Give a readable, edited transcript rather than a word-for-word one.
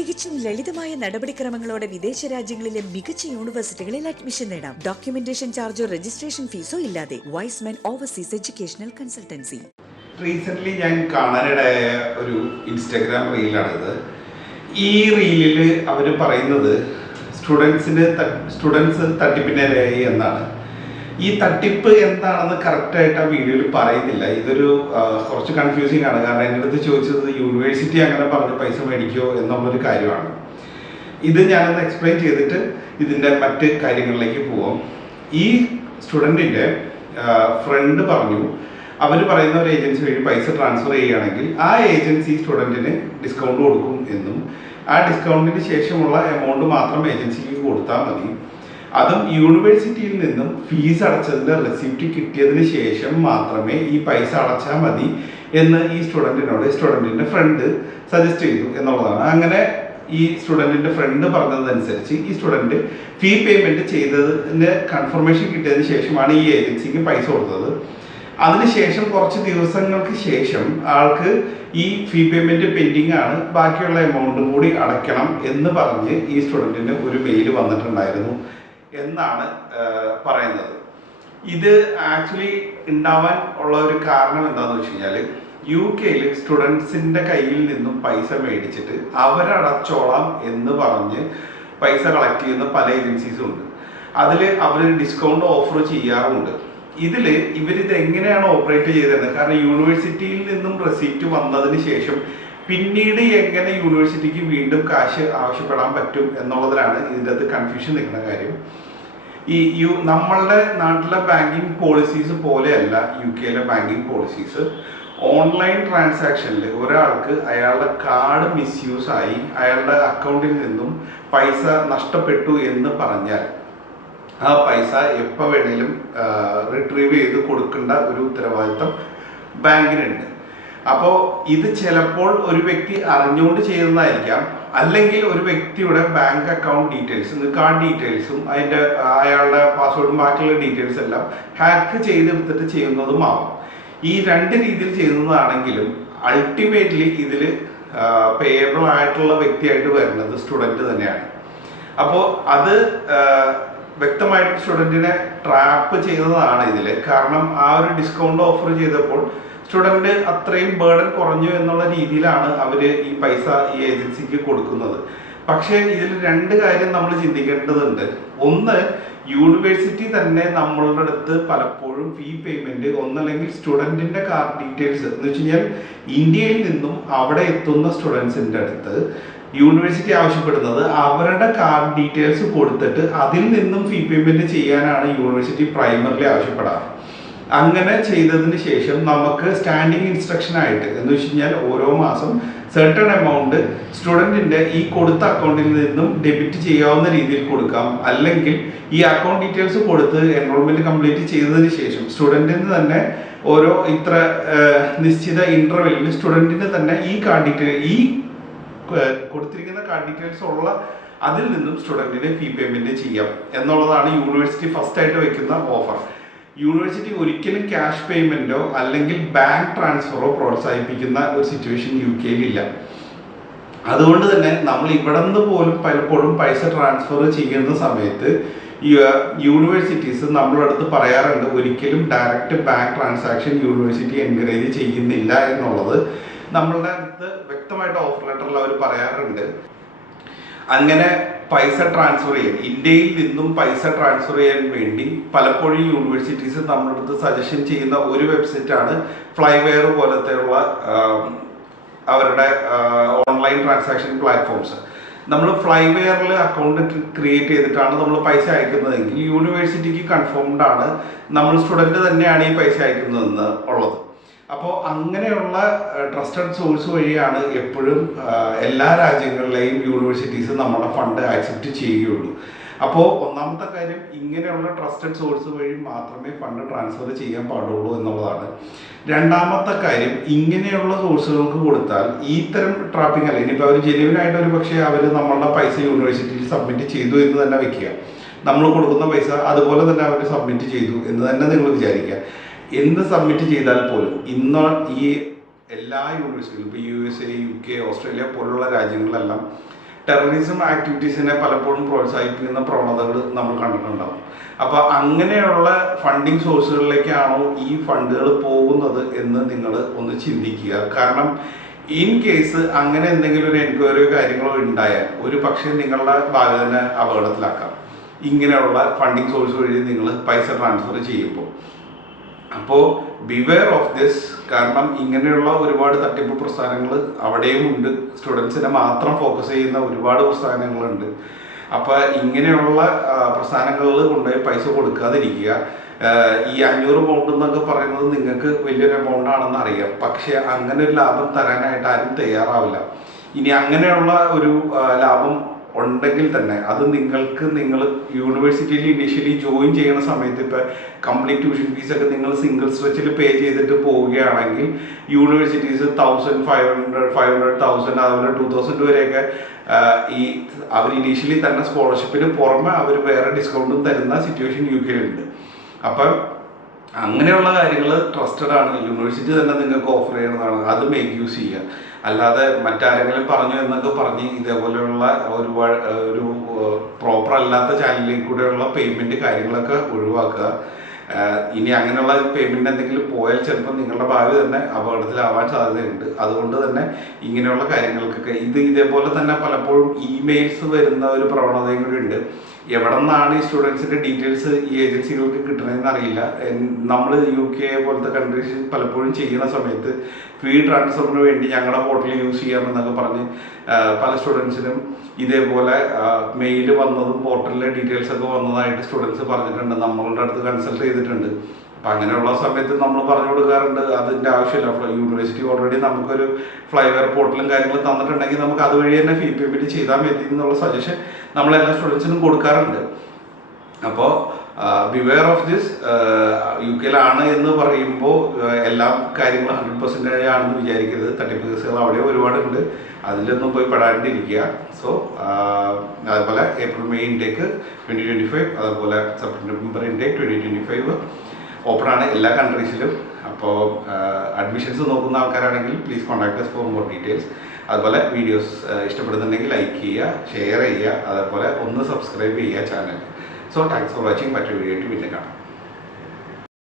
തികച്ചും ലളിതമായ നടപടിക്രമങ്ങളോടെ വിദേശ രാജ്യങ്ങളിലെ മികച്ച യൂണിവേഴ്സിറ്റികളിൽ അഡ്മിഷൻ നേടാം. ഡോക്യുമെന്റേഷൻ ചാർജോ രജിസ്ട്രേഷൻ ഫീസോ ഇല്ലാതെ. Wiseman overseas educational consultancy. Recently ഞാൻ കാണാനിടയായ ഒരു ഇൻസ്റ്റഗ്രാം റീലാണിത്. ഈ റീലിൽ അവർ പറയുന്നത് സ്റ്റുഡൻസ് തട്ടിപ്പിനിരയായി എന്നാണ്. ഈ തട്ടിപ്പ് എന്താണെന്ന് കറക്റ്റായിട്ട് ആ വീഡിയോയിൽ പറയുന്നില്ല. ഇതൊരു കുറച്ച് കൺഫ്യൂസിങ് ആണ്. കാരണം എൻ്റെ അടുത്ത് ചോദിച്ചത് യൂണിവേഴ്സിറ്റി അങ്ങനെ പറഞ്ഞ് പൈസ മേടിക്കുമോ എന്നുള്ളൊരു കാര്യമാണ്. ഇത് ഞാനൊന്ന് എക്സ്പ്ലെയിൻ ചെയ്തിട്ട് ഇതിൻ്റെ മറ്റ് കാര്യങ്ങളിലേക്ക് പോവാം. ഈ സ്റ്റുഡൻറ്റിൻ്റെ ഫ്രണ്ട് പറഞ്ഞു, അവർ പറയുന്ന ഒരു ഏജൻസി വഴി പൈസ ട്രാൻസ്ഫർ ചെയ്യുകയാണെങ്കിൽ ആ ഏജൻസി സ്റ്റുഡൻറ്റിന് ഡിസ്കൗണ്ട് കൊടുക്കും എന്നും ആ ഡിസ്കൗണ്ടിന് ശേഷമുള്ള എമൗണ്ട് മാത്രം ഏജൻസിക്ക് കൊടുത്താൽ മതി, അതും യൂണിവേഴ്സിറ്റിയിൽ നിന്നും ഫീസ് അടച്ചതിൻ്റെ റെസിപ്റ്റ് കിട്ടിയതിന് ശേഷം മാത്രമേ ഈ പൈസ അടച്ചാൽ മതി എന്ന് ഈ സ്റ്റുഡൻറ്റിൻ്റെ ഫ്രണ്ട് സജസ്റ്റ് ചെയ്തു എന്നുള്ളതാണ്. അങ്ങനെ ഈ സ്റ്റുഡൻറ്റിൻ്റെ ഫ്രണ്ട് പറഞ്ഞതനുസരിച്ച് ഈ സ്റ്റുഡൻറ്റ് ഫീ പേയ്മെൻറ്റ് ചെയ്തതിൻ്റെ കൺഫർമേഷൻ കിട്ടിയതിന് ശേഷമാണ് ഈ ഏജൻസിക്ക് പൈസ കൊടുത്തത്. അതിനുശേഷം കുറച്ച് ദിവസങ്ങൾക്ക് ശേഷം ആൾക്ക് ഈ ഫീ പേയ്മെൻറ്റ് പെൻഡിങ് ആണ്, ബാക്കിയുള്ള എമൗണ്ടും കൂടി അടയ്ക്കണം എന്ന് പറഞ്ഞ് ഈ സ്റ്റുഡൻറ്റിന് ഒരു മെയിൽ വന്നിട്ടുണ്ടായിരുന്നു എന്നാണ് പറയുന്നത്. ഇത് ആക്ച്വലി ഉണ്ടാവാൻ ഉള്ള ഒരു കാരണം എന്താണെന്ന് വെച്ച് കഴിഞ്ഞാൽ, UK സ്റ്റുഡൻസിൻ്റെ കയ്യിൽ നിന്നും പൈസ മേടിച്ചിട്ട് അവരടച്ചോളാം എന്ന് പറഞ്ഞ് പൈസ കളക്ട് ചെയ്യുന്ന പല ഏജൻസീസും ഉണ്ട്. അതിൽ അവർ ഡിസ്കൗണ്ട് ഓഫർ ചെയ്യാറുമുണ്ട്. ഇവരിത് എങ്ങനെയാണ് ഓപ്പറേറ്റ് ചെയ്തത്? കാരണം യൂണിവേഴ്സിറ്റിയിൽ നിന്നും റെസിപ്റ്റ് വന്നതിന് ശേഷം പിന്നീട് എങ്ങനെ യൂണിവേഴ്സിറ്റിക്ക് വീണ്ടും കാശ് ആവശ്യപ്പെടാൻ പറ്റും എന്നുള്ളതിലാണ് ഇതിൻ്റെ അത് കൺഫ്യൂഷൻ നിൽക്കുന്ന കാര്യം. നമ്മളുടെ നാട്ടിലെ ബാങ്കിങ് പോളിസീസ് പോലെയല്ല UK ബാങ്കിങ് പോളിസീസ്. ഓൺലൈൻ ട്രാൻസാക്ഷനിൽ ഒരാൾക്ക് അയാളുടെ കാർഡ് മിസ്യൂസ് ആയി അയാളുടെ അക്കൗണ്ടിൽ നിന്നും പൈസ നഷ്ടപ്പെട്ടു എന്ന് പറഞ്ഞാൽ ആ പൈസ എപ്പോൾ വേണേലും റിട്രീവ് ചെയ്ത് കൊടുക്കേണ്ട ഒരു ഉത്തരവാദിത്തം ബാങ്കിനുണ്ട്. അപ്പോൾ ഇത് ചിലപ്പോൾ ഒരു വ്യക്തി അറിഞ്ഞുകൊണ്ട് ചെയ്യുന്നതായിരിക്കാം, അല്ലെങ്കിൽ ഒരു വ്യക്തിയുടെ ബാങ്ക് അക്കൗണ്ട് ഡീറ്റെയിൽസ്, കാർഡ് ഡീറ്റെയിൽസും അയാളുടെ പാസ്വേഡും ബാക്കിയുള്ള ഡീറ്റെയിൽസ് എല്ലാം ഹാക്ക് ചെയ്തെടുത്തിട്ട് ചെയ്യുന്നതുമാവാം. ഈ രണ്ട് രീതിയിൽ ചെയ്യുന്നതാണെങ്കിലും അൾട്ടിമേറ്റ്ലി ഇതിൽ പേയബിൾ ആയിട്ടുള്ള വ്യക്തിയായിട്ട് വരുന്നത് സ്റ്റുഡൻറ്റ് തന്നെയാണ്. അപ്പോൾ അത് വ്യക്തമായിട്ട് സ്റ്റുഡൻറ്റിനെ ട്രാപ്പ് ചെയ്യുന്നതാണ് ഇതിൽ. കാരണം ആ ഒരു ഡിസ്കൗണ്ട് ഓഫർ ചെയ്തപ്പോൾ സ്റ്റുഡൻറ്റ് അത്രയും ബേർഡൻ കുറഞ്ഞു എന്നുള്ള രീതിയിലാണ് അവർ ഈ പൈസ ഈ ഏജൻസിക്ക് കൊടുക്കുന്നത്. പക്ഷേ ഇതിൽ രണ്ട് കാര്യം നമ്മൾ ചിന്തിക്കേണ്ടതുണ്ട്. ഒന്ന്, യൂണിവേഴ്സിറ്റി തന്നെ നമ്മളുടെ അടുത്ത് പലപ്പോഴും ഫീ പേയ്മെൻറ്റ് ഒന്നല്ലെങ്കിൽ സ്റ്റുഡൻറ്റിൻ്റെ കാർഡ് ഡീറ്റെയിൽസ് എന്ന് വെച്ച് കഴിഞ്ഞാൽ ഇന്ത്യയിൽ നിന്നും അവിടെ എത്തുന്ന സ്റ്റുഡൻസിൻ്റെ അടുത്ത് യൂണിവേഴ്സിറ്റി ആവശ്യപ്പെടുന്നത് അവരുടെ കാർഡ് ഡീറ്റെയിൽസ് കൊടുത്തിട്ട് അതിൽ നിന്നും ഫീ പേയ്മെൻറ്റ് ചെയ്യാനാണ് യൂണിവേഴ്സിറ്റി പ്രൈമറിലി ആവശ്യപ്പെടാറ്. അങ്ങനെ ചെയ്തതിന് ശേഷം നമുക്ക് സ്റ്റാൻഡിങ് ഇൻസ്ട്രക്ഷൻ ആയിട്ട് എന്ന് വെച്ച് കഴിഞ്ഞാൽ ഓരോ മാസം സെർട്ടൺ എമൗണ്ട് സ്റ്റുഡൻറ്റിൻ്റെ ഈ കൊടുത്ത അക്കൗണ്ടിൽ നിന്നും ഡെബിറ്റ് ചെയ്യാവുന്ന രീതിയിൽ കൊടുക്കാം, അല്ലെങ്കിൽ ഈ അക്കൗണ്ട് ഡീറ്റെയിൽസ് കൊടുത്ത് എൻറോൾമെൻറ്റ് കംപ്ലീറ്റ് ചെയ്തതിന് ശേഷം സ്റ്റുഡൻറ്റിന് തന്നെ ഓരോ ഇത്ര നിശ്ചിത ഇൻ്റർവെല്ലിൽ സ്റ്റുഡൻറ്റിന് തന്നെ ഈ കാർഡ് ഡീറ്റെയിൽ കൊടുത്തിരിക്കുന്ന കാർഡ് ഡീറ്റെയിൽസ് ഉള്ള അതിൽ നിന്നും സ്റ്റുഡൻറ്റിന് ഫീ പേയ്മെൻറ്റ് ചെയ്യാം എന്നുള്ളതാണ് യൂണിവേഴ്സിറ്റി ഫസ്റ്റായിട്ട് വയ്ക്കുന്ന ഓഫർ. യൂണിവേഴ്സിറ്റി ഒരിക്കലും ക്യാഷ് പേയ്മെൻറ്റോ അല്ലെങ്കിൽ ബാങ്ക് ട്രാൻസ്ഫറോ പ്രോത്സാഹിപ്പിക്കുന്ന ഒരു സിറ്റുവേഷൻ UK ഇല്ല. അതുകൊണ്ട് തന്നെ നമ്മൾ ഇവിടെ നിന്ന് പോലും പലപ്പോഴും പൈസ ട്രാൻസ്ഫർ ചെയ്യുന്ന സമയത്ത് യൂണിവേഴ്സിറ്റീസ് നമ്മളുടെ അടുത്ത് പറയാറുണ്ട്, ഒരിക്കലും direct bank transaction university encourage ചെയ്യുന്നില്ല എന്നുള്ളത് നമ്മളുടെ അടുത്ത് വ്യക്തമായിട്ട് ഓഫർ ലെറ്ററിൽ അവർ പറയാറുണ്ട്. അങ്ങനെ പൈസ ട്രാൻസ്ഫർ ചെയ്യാൻ, ഇന്ത്യയിൽ നിന്നും പൈസ ട്രാൻസ്ഫർ ചെയ്യാൻ വേണ്ടി പലപ്പോഴും യൂണിവേഴ്സിറ്റീസ് നമ്മുടെ അടുത്ത് സജഷൻ ചെയ്യുന്ന ഒരു വെബ്സൈറ്റാണ് ഫ്ലൈവെയർ പോലത്തെയുള്ള അവരുടെ ഓൺലൈൻ ട്രാൻസാക്ഷൻ പ്ലാറ്റ്ഫോംസ്. നമ്മൾ ഫ്ലൈവെയറിൽ അക്കൗണ്ട് ക്രിയേറ്റ് ചെയ്തിട്ടാണ് നമ്മൾ പൈസ അയക്കുന്നതെങ്കിൽ യൂണിവേഴ്സിറ്റിക്ക് കൺഫേംഡ് ആണ് നമ്മൾ സ്റ്റുഡൻറ്റ് തന്നെയാണ് ഈ പൈസ അയക്കുന്നതെന്ന് ഉള്ളത്. അപ്പോൾ അങ്ങനെയുള്ള ട്രസ്റ്റഡ് സോഴ്സ് വഴിയാണ് എപ്പോഴും എല്ലാ രാജ്യങ്ങളിലെയും യൂണിവേഴ്സിറ്റീസ് നമ്മുടെ ഫണ്ട് ആക്സെപ്റ്റ് ചെയ്യുകയുള്ളൂ. അപ്പോൾ ഒന്നാമത്തെ കാര്യം, ഇങ്ങനെയുള്ള ട്രസ്റ്റഡ് സോഴ്സ് വഴി മാത്രമേ ഫണ്ട് ട്രാൻസ്ഫർ ചെയ്യാൻ പാടുള്ളൂ എന്നുള്ളതാണ്. രണ്ടാമത്തെ കാര്യം, ഇങ്ങനെയുള്ള സോഴ്സുകൾക്ക് കൊടുത്താൽ ഇത്തരം ട്രാപ്പിംഗ് അല്ല. ഇനിയിപ്പോൾ അവർ ജെന്യുവിനായിട്ട് ഒരു പക്ഷേ അവർ നമ്മളുടെ പൈസ യൂണിവേഴ്സിറ്റിയിൽ സബ്മിറ്റ് ചെയ്തു എന്ന് തന്നെ വെക്കുക, നമ്മൾ കൊടുക്കുന്ന പൈസ അതുപോലെ തന്നെ അവർ സബ്മിറ്റ് ചെയ്തു എന്ന് തന്നെ നിങ്ങൾ വിചാരിക്കുക. എന്ത് സബ്മിറ്റ് ചെയ്താൽ പോലും ഇന്ന് ഈ എല്ലാ യൂണിവേഴ്സിറ്റികളും, ഇപ്പോൾ USA, UK, ഓസ്ട്രേലിയ പോലുള്ള രാജ്യങ്ങളിലെല്ലാം ടെററിസം ആക്ടിവിറ്റീസിനെ പലപ്പോഴും പ്രോത്സാഹിപ്പിക്കുന്ന പ്രവണതകൾ നമ്മൾ കണ്ടിട്ടുണ്ടാവും. അപ്പോൾ അങ്ങനെയുള്ള ഫണ്ടിങ് സോഴ്സുകളിലേക്കാണോ ഈ ഫണ്ടുകൾ പോകുന്നത് എന്ന് നിങ്ങൾ ഒന്ന് ചിന്തിക്കുക. കാരണം ഇൻ കേസ് അങ്ങനെ എന്തെങ്കിലും ഒരു എൻക്വയറിയോ കാര്യങ്ങളോ ഉണ്ടായാൽ ഒരു പക്ഷേ നിങ്ങളുടെ ഭാവി തന്നെ അപകടത്തിലാക്കാം, ഇങ്ങനെയുള്ള ഫണ്ടിങ് സോഴ്സ് വഴി നിങ്ങൾ പൈസ ട്രാൻസ്ഫർ ചെയ്യുമ്പോൾ. അപ്പോൾ ബിവെയർ ഓഫ് ദിസ്. കാരണം ഇങ്ങനെയുള്ള ഒരുപാട് തട്ടിപ്പ് പ്രസ്ഥാനങ്ങൾ അവിടെയും ഉണ്ട്. സ്റ്റുഡൻസിനെ മാത്രം ഫോക്കസ് ചെയ്യുന്ന ഒരുപാട് പ്രസ്ഥാനങ്ങളുണ്ട്. അപ്പോൾ ഇങ്ങനെയുള്ള പ്രസ്ഥാനങ്ങളിൽ കൊണ്ടുപോയി പൈസ കൊടുക്കാതിരിക്കുക. ഈ 500 പൗണ്ട് എന്നൊക്കെ പറയുന്നത് നിങ്ങൾക്ക് വലിയൊരു എമൗണ്ട് ആണെന്ന് അറിയാം, പക്ഷെ അങ്ങനെ ഒരു ലാഭം തരാനായിട്ട് ആരും തയ്യാറാവില്ല. ഇനി അങ്ങനെയുള്ള ഒരു ലാഭം ഉണ്ടെങ്കിൽ തന്നെ അത് നിങ്ങൾ യൂണിവേഴ്സിറ്റിയിൽ ഇനീഷ്യലി ജോയിൻ ചെയ്യുന്ന സമയത്ത് ഇപ്പോൾ കംപ്ലീറ്റ് ട്യൂഷൻ ഫീസൊക്കെ നിങ്ങൾ സിംഗിൾ സ്ട്രെച്ചിൽ പേ ചെയ്തിട്ട് പോവുകയാണെങ്കിൽ യൂണിവേഴ്സിറ്റീസ് 1,500, 500,000 അതുപോലെ 2,000 വരെയൊക്കെ ഈ അവർ ഇനീഷ്യലി തന്നെ സ്കോളർഷിപ്പിന് പുറമെ അവർ വേറെ ഡിസ്കൗണ്ടും തരുന്ന സിറ്റുവേഷൻ UK-ലുണ്ട്. അപ്പം അങ്ങനെയുള്ള കാര്യങ്ങൾ ട്രസ്റ്റഡ് ആണ്, യൂണിവേഴ്സിറ്റി തന്നെ നിങ്ങൾക്ക് ഓഫർ ചെയ്യുന്നതാണ്. അത് മേക്ക് യൂസ് ചെയ്യുക. അല്ലാതെ മറ്റാരെങ്കിലും പറഞ്ഞു എന്നൊക്കെ പറഞ്ഞ് ഇതേപോലെയുള്ള ഒരു പ്രോപ്പർ അല്ലാത്ത ചാനലിൽ കൂടെയുള്ള പേയ്മെൻറ്റ് കാര്യങ്ങളൊക്കെ ഒഴിവാക്കുക. ഇനി അങ്ങനെയുള്ള പേയ്മെൻറ്റ് എന്തെങ്കിലും പോയാൽ ചിലപ്പോൾ നിങ്ങളുടെ ഭാവി തന്നെ അപകടത്തിലാവാൻ സാധ്യതയുണ്ട്. അതുകൊണ്ട് തന്നെ ഇങ്ങനെയുള്ള കാര്യങ്ങൾക്കൊക്കെ ഇതേപോലെ തന്നെ പലപ്പോഴും ഇമെയിൽസ് വരുന്ന ഒരു പ്രവണതയും കൂടി ഉണ്ട്. എവിടെ നിന്നാണ് ഈ സ്റ്റുഡൻസിൻ്റെ ഡീറ്റെയിൽസ് ഈ ഏജൻസികൾക്ക് കിട്ടണമെന്ന് അറിയില്ല. നമ്മൾ UK പോലത്തെ കൺട്രീസ് പലപ്പോഴും ചെയ്യുന്ന സമയത്ത് ഫീ ട്രാൻസ്ഫറിന് വേണ്ടി ഞങ്ങളുടെ പോർട്ടൽ യൂസ് ചെയ്യാമെന്നൊക്കെ പറഞ്ഞ് പല സ്റ്റുഡൻസിനും ഇതേപോലെ മെയിൽ വന്നതും പോർട്ടലിലെ ഡീറ്റെയിൽസ് ഒക്കെ വന്നതായിട്ട് സ്റ്റുഡൻസ് പറഞ്ഞിട്ടുണ്ട്, നമ്മളുടെ അടുത്ത് കൺസൾട്ട് ചെയ്തിട്ടുണ്ട്. അപ്പം അങ്ങനെയുള്ള സമയത്ത് നമ്മൾ പറഞ്ഞു കൊടുക്കാറുണ്ട് അതിൻ്റെ ആവശ്യമില്ല. യൂണിവേഴ്സിറ്റി ഓൾറെഡി നമുക്കൊരു ഫ്ലൈവെയർ പോർട്ടലും കാര്യങ്ങളും തന്നിട്ടുണ്ടെങ്കിൽ നമുക്ക് അതുവഴി തന്നെ ഫീ പേയ്മെൻറ്റ് ചെയ്താൽ മതി എന്നുള്ള സജഷൻ നമ്മളെല്ലാ സ്റ്റുഡൻസിനും കൊടുക്കാറുണ്ട്. അപ്പോൾ ബിവെയർ ഓഫ് ദിസ്. UK-ലാണ് എന്ന് പറയുമ്പോൾ എല്ലാ കാര്യങ്ങളും 100% ആണെന്ന് വിചാരിക്കരുത്. തട്ടിപ്പ് കേസുകൾ അവിടെ ഒരുപാടുണ്ട്, അതിലൊന്നും പോയി പെടാണ്ടിരിക്കുക. സോ അതുപോലെ April-May ഇൻടേക്ക് 2025, അതുപോലെ September ഇൻടേക്ക് 2025 ഓപ്പണാണ് എല്ലാ കൺട്രീസിലും. അപ്പോൾ അഡ്മിഷൻസ് നോക്കുന്ന ആൾക്കാരാണെങ്കിൽ please contact us for more details. അതുപോലെ വീഡിയോസ് ഇഷ്ടപ്പെടുന്നുണ്ടെങ്കിൽ ലൈക്ക് ചെയ്യുക, ഷെയർ ചെയ്യുക, അതേപോലെ ഒന്ന് സബ്സ്ക്രൈബ് ചെയ്യുക channel. So thanks for watching. മറ്റൊരു വീഡിയോ ആയിട്ട് പിന്നെ കാണാം.